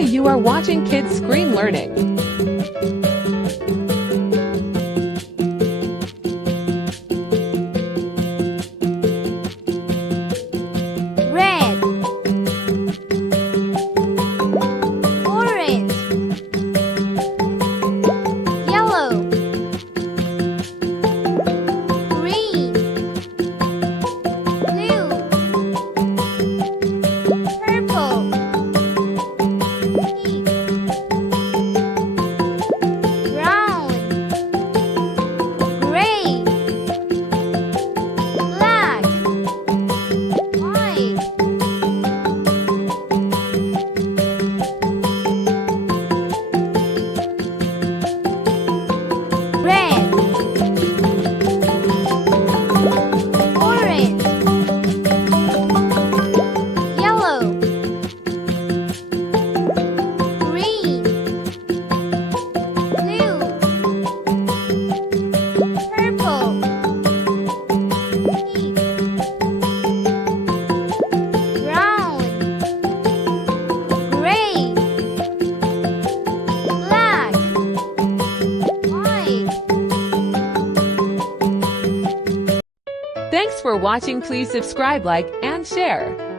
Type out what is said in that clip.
Hi, you are watching Kids Screen Learning. Red, orange, yellow, green, blue, purple, pink, brown, gray, black, white, red, orange, yellow, green, blue, purple, pink, brown, gray, black, white. Thanks for watching. Please subscribe, like, and share.